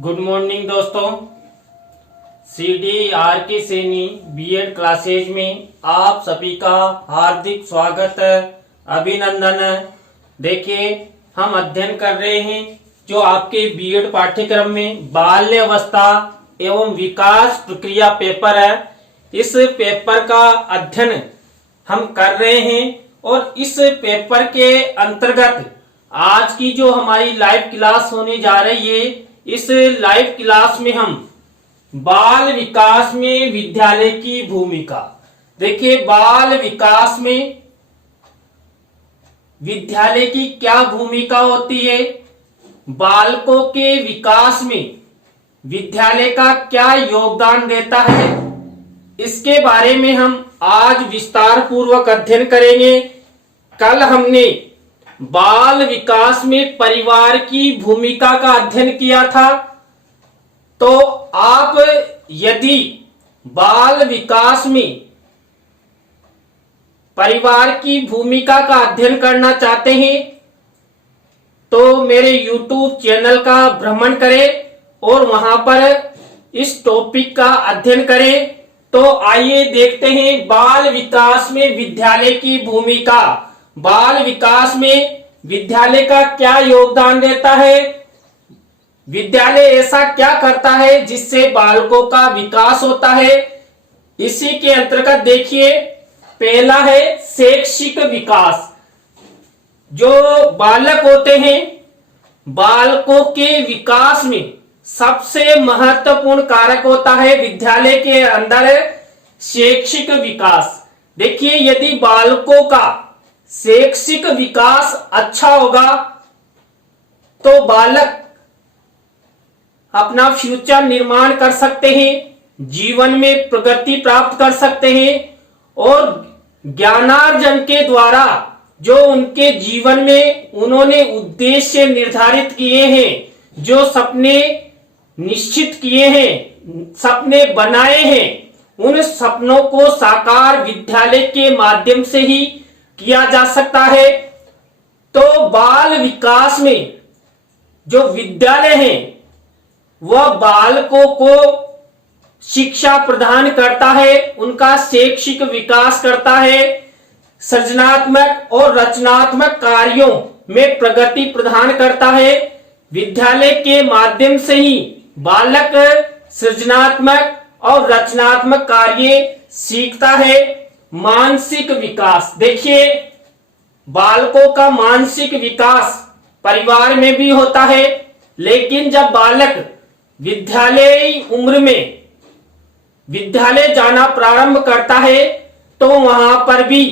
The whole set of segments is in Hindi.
गुड मॉर्निंग दोस्तों। CDRK सैनी बीएड क्लासेज में आप सभी का हार्दिक स्वागत है, अभिनंदन है। देखिए, हम अध्ययन कर रहे हैं जो आपके बीएड पाठ्यक्रम में बाल्य अवस्था एवं विकास प्रक्रिया पेपर है। इस पेपर का अध्ययन हम कर रहे हैं और इस पेपर के अंतर्गत आज की जो हमारी लाइव क्लास होने जा रही है, इस लाइव क्लास में हम बाल विकास में विद्यालय की भूमिका, देखिए बाल विकास में विद्यालय की क्या भूमिका होती है, बालकों के विकास में विद्यालय का क्या योगदान देता है, इसके बारे में हम आज विस्तार पूर्वक अध्ययन करेंगे। कल हमने बाल विकास में परिवार की भूमिका का अध्ययन किया था, तो आप यदि बाल विकास में परिवार की भूमिका का अध्ययन करना चाहते हैं तो मेरे YouTube चैनल का भ्रमण करें और वहां पर इस टॉपिक का अध्ययन करें। तो आइए देखते हैं बाल विकास में विद्यालय की भूमिका, बाल विकास में विद्यालय का क्या योगदान देता है, विद्यालय ऐसा क्या करता है जिससे बालकों का विकास होता है। इसी के अंतर्गत देखिए, पहला है शैक्षिक विकास। जो बालक होते हैं, बालकों के विकास में सबसे महत्वपूर्ण कारक होता है विद्यालय के अंदर शैक्षिक विकास। देखिए, यदि बालकों का शैक्षिक विकास अच्छा होगा तो बालक अपना फ्यूचर निर्माण कर सकते हैं, जीवन में प्रगति प्राप्त कर सकते हैं और ज्ञानार्जन के द्वारा जो उनके जीवन में उन्होंने उद्देश्य निर्धारित किए हैं, जो सपने निश्चित किए हैं, सपने बनाए हैं, उन सपनों को साकार विद्यालय के माध्यम से ही किया जा सकता है। तो बाल विकास में जो विद्यालय है वह बालकों को शिक्षा प्रदान करता है, उनका शैक्षिक विकास करता है, सृजनात्मक और रचनात्मक कार्यों में प्रगति प्रदान करता है। विद्यालय के माध्यम से ही बालक सृजनात्मक और रचनात्मक कार्य सीखता है। मानसिक विकास, देखिए बालकों का मानसिक विकास परिवार में भी होता है, लेकिन जब बालक विद्यालय उम्र में विद्यालय जाना प्रारंभ करता है तो वहां पर भी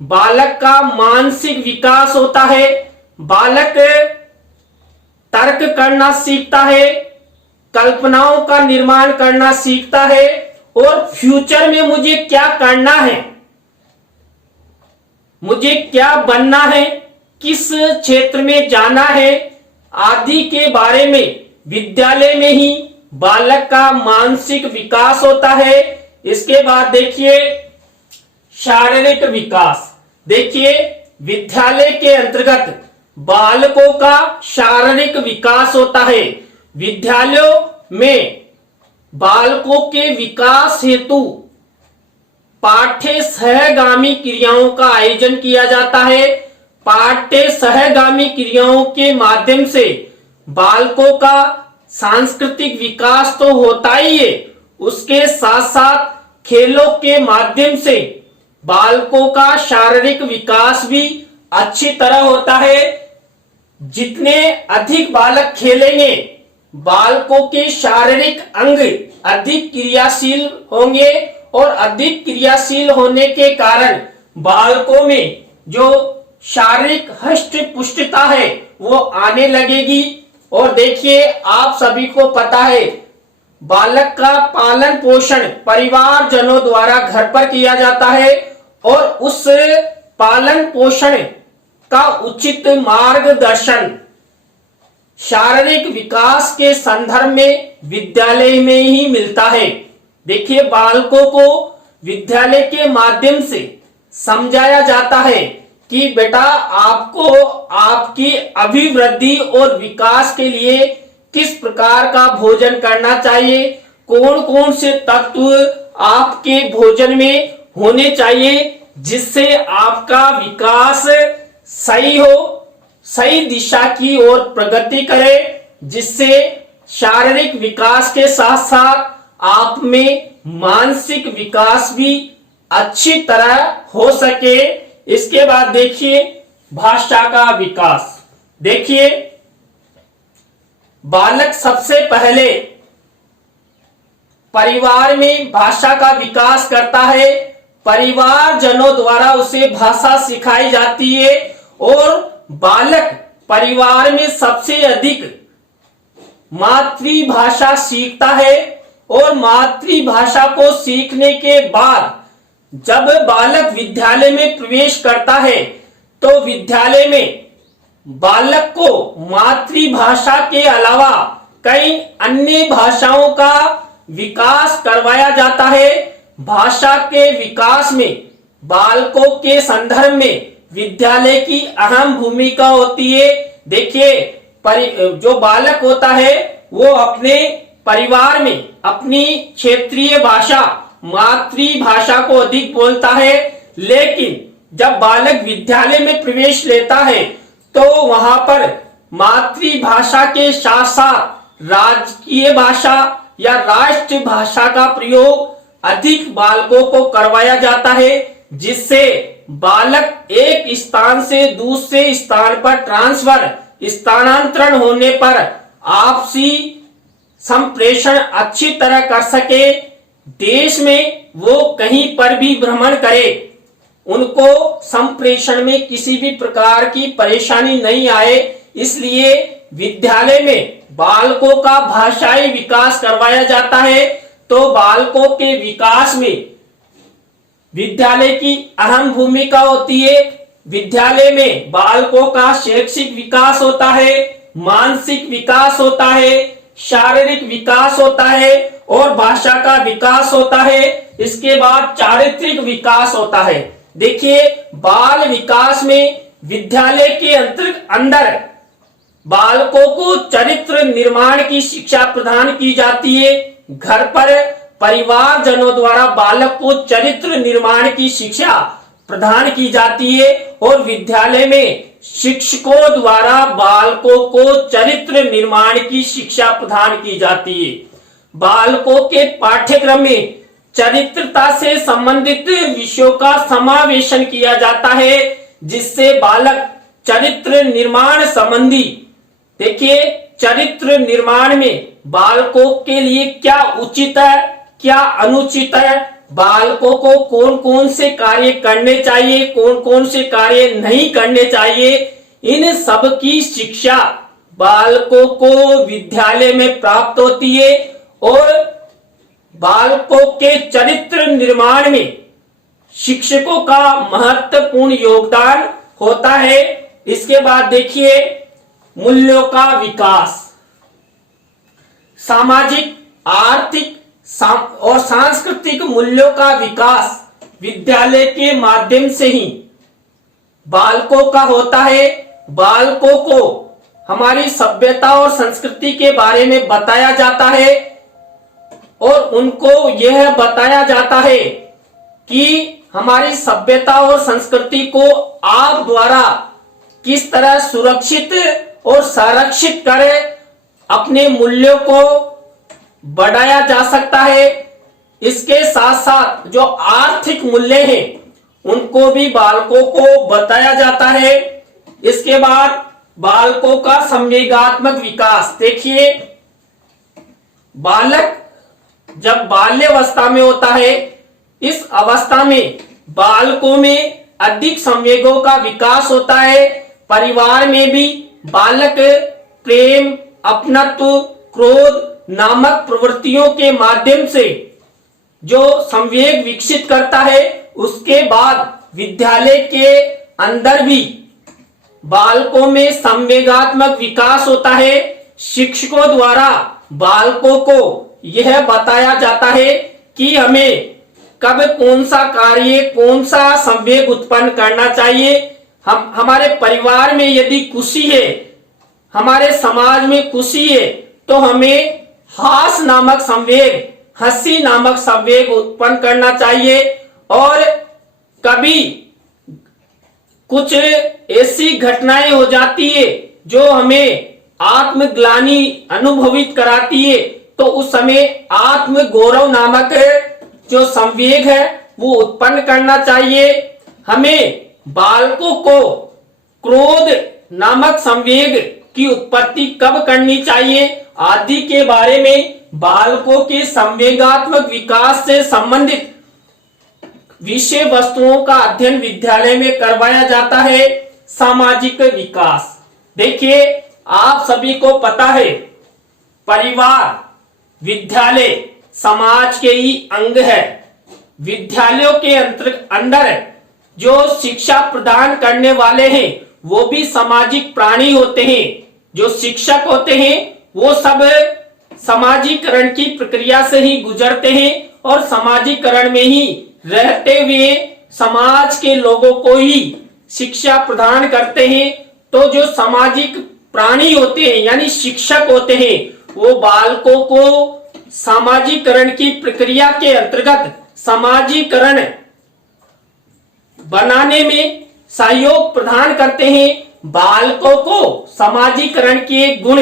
बालक का मानसिक विकास होता है। बालक तर्क करना सीखता है, कल्पनाओं का निर्माण करना सीखता है और फ्यूचर में मुझे क्या करना है, मुझे क्या बनना है, किस क्षेत्र में जाना है आदि के बारे में विद्यालय में ही बालक का मानसिक विकास होता है। इसके बाद देखिए शारीरिक विकास। देखिए, विद्यालय के अंतर्गत बालकों का शारीरिक विकास होता है। विद्यालयों में बालकों के विकास हेतु पाठ्य सहगामी क्रियाओं का आयोजन किया जाता है। पाठ्य सहगामी क्रियाओं के माध्यम से बालकों का सांस्कृतिक विकास तो होता ही है, उसके साथ साथ खेलों के माध्यम से बालकों का शारीरिक विकास भी अच्छी तरह होता है। जितने अधिक बालक खेलेंगे, बालकों के शारीरिक अंग अधिक क्रियाशील होंगे और अधिक क्रियाशील होने के कारण बालकों में जो शारीरिक हष्ट पुष्टता है वो आने लगेगी। और देखिए, आप सभी को पता है बालक का पालन पोषण परिवारजनों द्वारा घर पर किया जाता है और उस पालन पोषण का उचित मार्गदर्शन शारीरिक विकास के संदर्भ में विद्यालय में ही मिलता है। देखिए, बालकों को विद्यालय के माध्यम से समझाया जाता है कि बेटा आपको आपकी अभिवृद्धि और विकास के लिए किस प्रकार का भोजन करना चाहिए, कौन कौन से तत्व आपके भोजन में होने चाहिए जिससे आपका विकास सही हो, सही दिशा की ओर प्रगति करे, जिससे शारीरिक विकास के साथ साथ आप में मानसिक विकास भी अच्छी तरह हो सके। इसके बाद देखिए भाषा का विकास। देखिए बालक सबसे पहले परिवार में भाषा का विकास करता है, परिवारजनों द्वारा उसे भाषा सिखाई जाती है और बालक परिवार में सबसे अधिक मातृभाषा सीखता है और मातृभाषा को सीखने के बाद जब बालक विद्यालय में प्रवेश करता है तो विद्यालय में बालक को मातृभाषा के अलावा कई अन्य भाषाओं का विकास करवाया जाता है। भाषा के विकास में बालकों के संदर्भ में विद्यालय की अहम भूमिका होती है। देखिए जो बालक होता है वो अपने परिवार में अपनी क्षेत्रीय भाषा मातृभाषा को अधिक बोलता है, लेकिन जब बालक विद्यालय में प्रवेश लेता है तो वहां पर मातृभाषा के साथ साथ राजकीय भाषा या राष्ट्र भाषा का प्रयोग अधिक बालकों को करवाया जाता है, जिससे बालक एक स्थान से दूसरे स्थान पर ट्रांसफर स्थानांतरण होने पर आपसी संप्रेषण अच्छी तरह कर सके, देश में वो कहीं पर भी भ्रमण करे उनको संप्रेषण में किसी भी प्रकार की परेशानी नहीं आए। इसलिए विद्यालय में बालकों का भाषाई विकास करवाया जाता है। तो बालकों के विकास में विद्यालय की अहम भूमिका होती है। विद्यालय में बालकों का शैक्षिक विकास होता है, मानसिक विकास होता है, शारीरिक विकास होता है और भाषा का विकास होता है। इसके बाद चारित्रिक विकास होता है। देखिए बाल विकास में विद्यालय के अंदर बालकों को चरित्र निर्माण की शिक्षा प्रदान की जाती है। घर पर परिवारजनों द्वारा बालक को चरित्र निर्माण की शिक्षा प्रदान की जाती है और विद्यालय में शिक्षकों द्वारा बालकों को चरित्र निर्माण की शिक्षा प्रदान की जाती है। बालकों के पाठ्यक्रम में चरित्रता से संबंधित विषयों का समावेशन किया जाता है, जिससे बालक चरित्र निर्माण संबंधी, देखिए चरित्र निर्माण में बालकों के लिए क्या उचित है क्या अनुचित है, बालकों को कौन कौन से कार्य करने चाहिए कौन कौन से कार्य नहीं करने चाहिए, इन सब की शिक्षा बालकों को विद्यालय में प्राप्त होती है और बालकों के चरित्र निर्माण में शिक्षकों का महत्वपूर्ण योगदान होता है। इसके बाद देखिए मूल्यों का विकास। सामाजिक, आर्थिक और सांस्कृतिक मूल्यों का विकास विद्यालय के माध्यम से ही बालकों का होता है। बालकों को हमारी सभ्यता और संस्कृति के बारे में बताया जाता है और उनको यह बताया जाता है कि हमारी सभ्यता और संस्कृति को आप द्वारा किस तरह सुरक्षित और संरक्षित करें, अपने मूल्यों को बढ़ाया जा सकता है। इसके साथ साथ जो आर्थिक मूल्य हैं उनको भी बालकों को बताया जाता है। इसके बाद बालकों का संवेगात्मक विकास। देखिए बालक जब बाल्यावस्था में होता है, इस अवस्था में बालकों में अधिक संवेगों का विकास होता है। परिवार में भी बालक प्रेम, अपनत्व, क्रोध नामक प्रवृत्तियों के माध्यम से जो संवेग विकसित करता है, उसके बाद विद्यालय के अंदर भी बालकों में संवेगात्मक विकास होता है। शिक्षकों द्वारा बालकों को यह बताया जाता है कि हमें कब कौन सा कार्य, कौन सा संवेग उत्पन्न करना चाहिए। हमारे परिवार में यदि खुशी है, हमारे समाज में खुशी है, तो हमें हास नामक संवेग, हंसी नामक संवेग उत्पन्न करना चाहिए। और कभी कुछ ऐसी घटनाएं हो जाती है जो हमें आत्मग्लानि अनुभवित कराती है, तो उस समय आत्म गौरव नामक जो संवेग है वो उत्पन्न करना चाहिए। हमें बालकों को क्रोध नामक संवेग की उत्पत्ति कब करनी चाहिए आदि के बारे में बालकों के संवेगात्मक विकास से संबंधित विषय वस्तुओं का अध्ययन विद्यालय में करवाया जाता है। सामाजिक विकास, देखिए आप सभी को पता है परिवार, विद्यालय समाज के ही अंग है। विद्यालयों के अंदर जो शिक्षा प्रदान करने वाले हैं वो भी सामाजिक प्राणी होते हैं। जो शिक्षक होते हैं वो सब सामाजिकरण की प्रक्रिया से ही गुजरते हैं और सामाजिकरण में ही रहते हुए समाज के लोगों को ही शिक्षा प्रदान करते हैं। तो जो सामाजिक प्राणी होते हैं यानी शिक्षक होते हैं वो बालकों को सामाजिकरण की प्रक्रिया के अंतर्गत सामाजिकरण बनाने में सहयोग प्रदान करते हैं। बालकों को सामाजिकरण के गुण,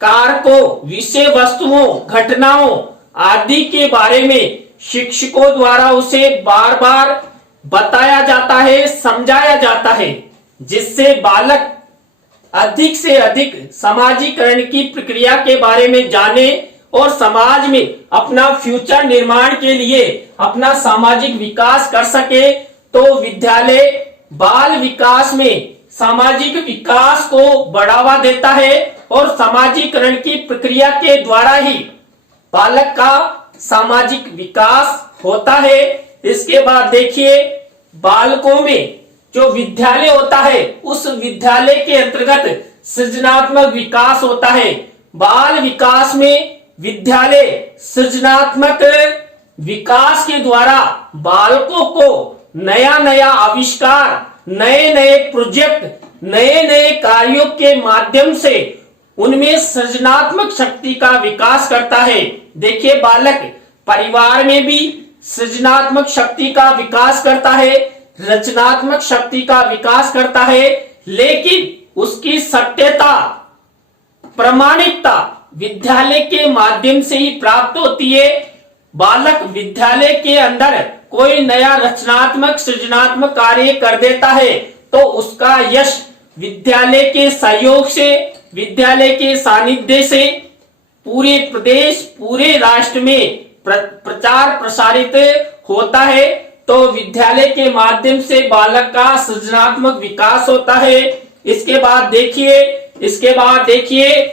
कारकों, विषय वस्तुओं, घटनाओं आदि के बारे में शिक्षकों द्वारा उसे बार बार बताया जाता है, समझाया जाता है, जिससे बालक अधिक से अधिक सामाजिकरण की प्रक्रिया के बारे में जाने और समाज में अपना फ्यूचर निर्माण के लिए अपना सामाजिक विकास कर सके। तो विद्यालय बाल विकास में सामाजिक विकास को बढ़ावा देता है और सामाजिकरण की प्रक्रिया के द्वारा ही बालक का सामाजिक विकास होता है। इसके बाद देखिए बालकों में जो विद्यालय होता है उस विद्यालय के अंतर्गत सृजनात्मक विकास होता है। बाल विकास में विद्यालय सृजनात्मक विकास के द्वारा बालकों को नया नया आविष्कार, नए नए प्रोजेक्ट, नए नए कार्यों के माध्यम से उनमें सृजनात्मक शक्ति का विकास करता है। देखिए बालक परिवार में भी सृजनात्मक शक्ति का विकास करता है, रचनात्मक शक्ति का विकास करता है, लेकिन उसकी सत्यता, प्रामाणिकता विद्यालय के माध्यम से ही प्राप्त होती है। बालक विद्यालय के अंदर कोई नया रचनात्मक सृजनात्मक कार्य कर देता है तो उसका यश विद्यालय के सहयोग से, विद्यालय के सानिध्य से पूरे प्रदेश, पूरे राष्ट्र में प्रचार प्रसारित होता है। तो विद्यालय के माध्यम से बालक का सृजनात्मक विकास होता है। इसके बाद देखिए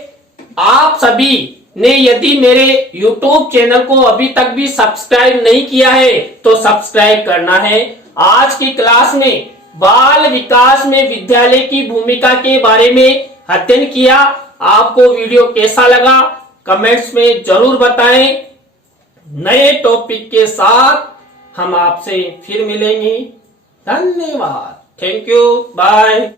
आप सभी ने यदि मेरे YouTube चैनल को अभी तक भी सब्सक्राइब नहीं किया है तो सब्सक्राइब करना है। आज की क्लास में बाल विकास में विद्यालय की भूमिका के बारे में अध्ययन किया। आपको वीडियो कैसा लगा कमेंट्स में जरूर बताएं। नए टॉपिक के साथ हम आपसे फिर मिलेंगे। धन्यवाद। Thank you. बाय।